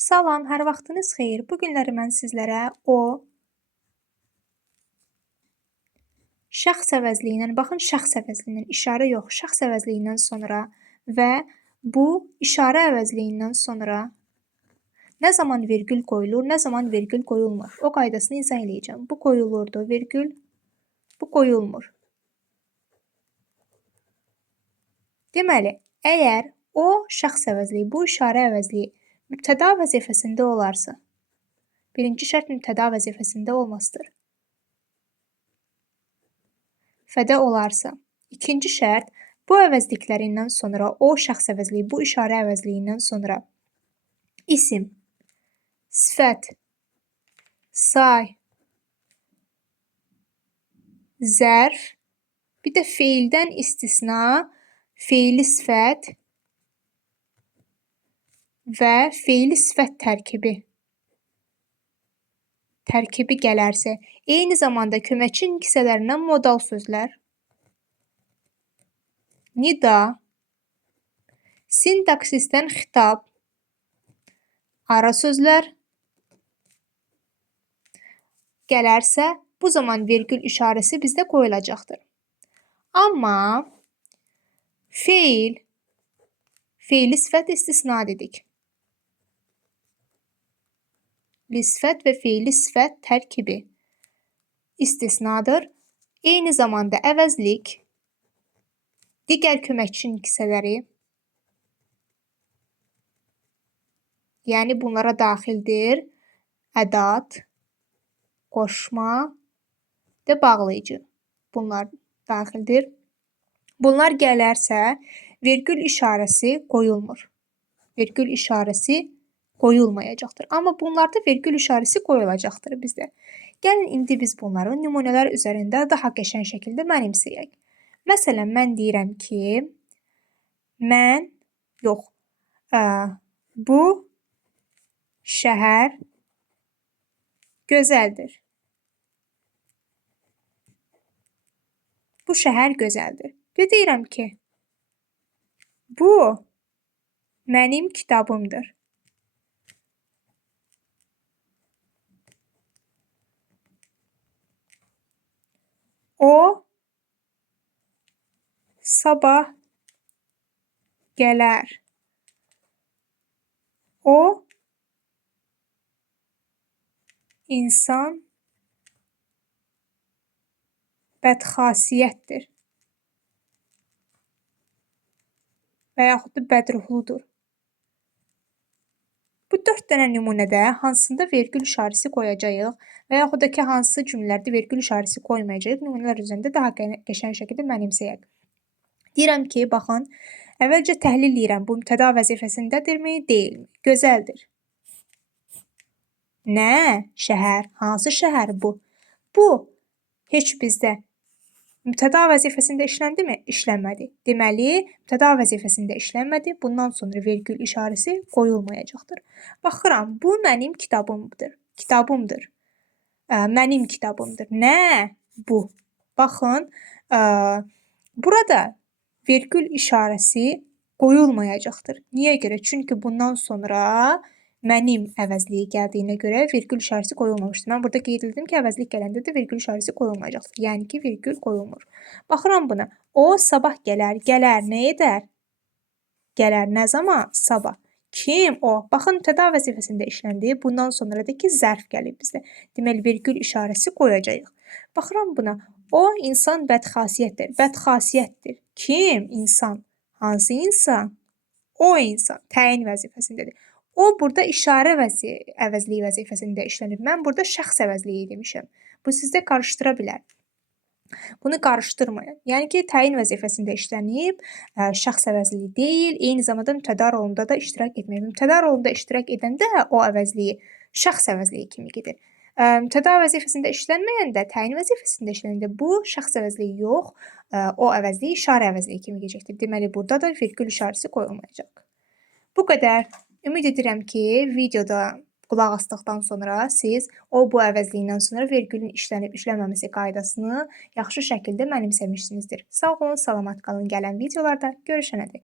Salam, hər vaxtınız xeyir. Bu günləri mən sizlərə o şəxs əvəzliyindən, baxın şəxs əvəzliyindən, işarə yox, şəxs əvəzliyindən sonra və bu işarə əvəzliyindən sonra nə zaman vergül qoyulur, nə zaman vergül qoyulmur. O qaydasını izah eləyəcəm. Bu qoyulurdu, vergül, bu qoyulmur. Deməli, əgər o şəxs əvəzliyi, bu işarə əvəzliyi mübtəda vəzifəsində olarsa, birinci şərt mübtəda vəzifəsində olmasıdır. Fədə olarsa, ikinci şərt bu əvəzliklərindən sonra o şəxs əvəzliyi, bu işarə əvəzliyindən sonra isim, sifət, say, zərf, bir də feildən istisna, feili sifət və feili sifət tərkibi gələrsə, eyni zamanda köməkçi kisələrindən modal sözlər, nida, sintaksisdən xitab, ara sözlər gələrsə, bu zaman vergül işarəsi bizdə qoyulacaqdır. Amma feili sifət istisna dedik. Sifət və feili sifət tərkibi istisnadır. Eyni zamanda əvəzlik, digər köməkçi kisələri, yəni bunlara daxildir ədad, qoşma və bağlayıcı. Bunlar daxildir. Bunlar gələrsə, vergül işarəsi qoyulmur. Vergül işarəsi qoyulmayacaqdır. Amma bunlarda vergül işarəsi qoyulacaqdır bizdə. Gəlin, indi biz bunları nümunələr üzərində daha qəşəng şəkildə mənimsəyək. Məsələn, mən deyirəm ki, bu şəhər gözəldir. Bu şəhər gözəldir. Və deyirəm ki, bu mənim kitabımdır. O sabah gələr. O insan bədxasiyyətdir və yaxud da bədruhludur. Bu 4 dənə nümunədə hansında vergül işarəsi qoyacağıq və yaxud da ki, hansı cümlələrdə vergül işarəsi qoymayacağıq, nümunələr üzərində daha qəşəng şəkildə mənimsəyək. Deyirəm ki, baxın, əvvəlcə təhlil edirəm, bu mübtəda vəzifəsindədirmi, deyilmi? Gözəldir. Nə? Şəhər. Hansı şəhər bu? Bu heç bizdə mübtəda vəzifəsində işləndimi? İşlənmədi. Deməli, mübtəda vəzifəsində işlənmədi. Bundan sonra vergül işarəsi qoyulmayacaqdır. Baxıram, bu mənim kitabımdır. Kitabımdır. Mənim kitabımdır. Nə? Bu. Baxın, burada vergül işarəsi qoyulmayacaqdır. Niyə görə? Çünki bundan sonra mənim əvəzliyi gəldiyinə görə vergül işarəsi qoyulmamışdır. Mən burada qeyd etdim ki, əvəzlik gələndə də vergül işarəsi qoyulmayacaqdır. Yəni ki, vergül qoyulmur. Baxıram buna. O sabah gələr. Gələr nə edər? Gələr nə zaman? Sabah. Kim? O. Baxın, mübtəda vəzifəsində işləndi. Bundan sonra da ki, zərf gəlib bizdə. Deməli, vergül işarəsi qoyacağıq. Baxıram buna. O insan bədxasiyyətdir. Bədxasiyyətdir. Kim? İnsan. Hansı insan? O insan. Təyin vəzifəsindədir. O burada işarə əvəzliyi vəzifəsində işlənir. Mən burada şəxs əvəzliyi demişəm. Bu sizdə qarışdıra bilər. Bunu qarışdırmayın. Yəni ki, təyin vəzifəsində işlənib, şəxs əvəzliyi deyil, eyni zamanda mübtəda rolunda da iştirak etmir. Mübtəda rolunda iştirak edəndə o əvəzliyi şəxs əvəzliyi kimi gedir. Mübtəda vəzifəsində işlənməyəndə, təyin vəzifəsində işlənəndə bu şəxs əvəzliyi yox, o əvəzliyi işarə əvəzliyi kimi gedəcəkdir. Deməli, burada da vergül işarəsi qoyulmayacaq. Bu qədər. Ümid edirəm ki, videoda qulaq asdıqdan sonra siz bu əvəzliyindən sonra vergülün işlənib işlənməməsi qaydasını yaxşı şəkildə mənimsəmişsinizdir. Sağ olun, salamat qalın. Gələn videolarda görüşənədək.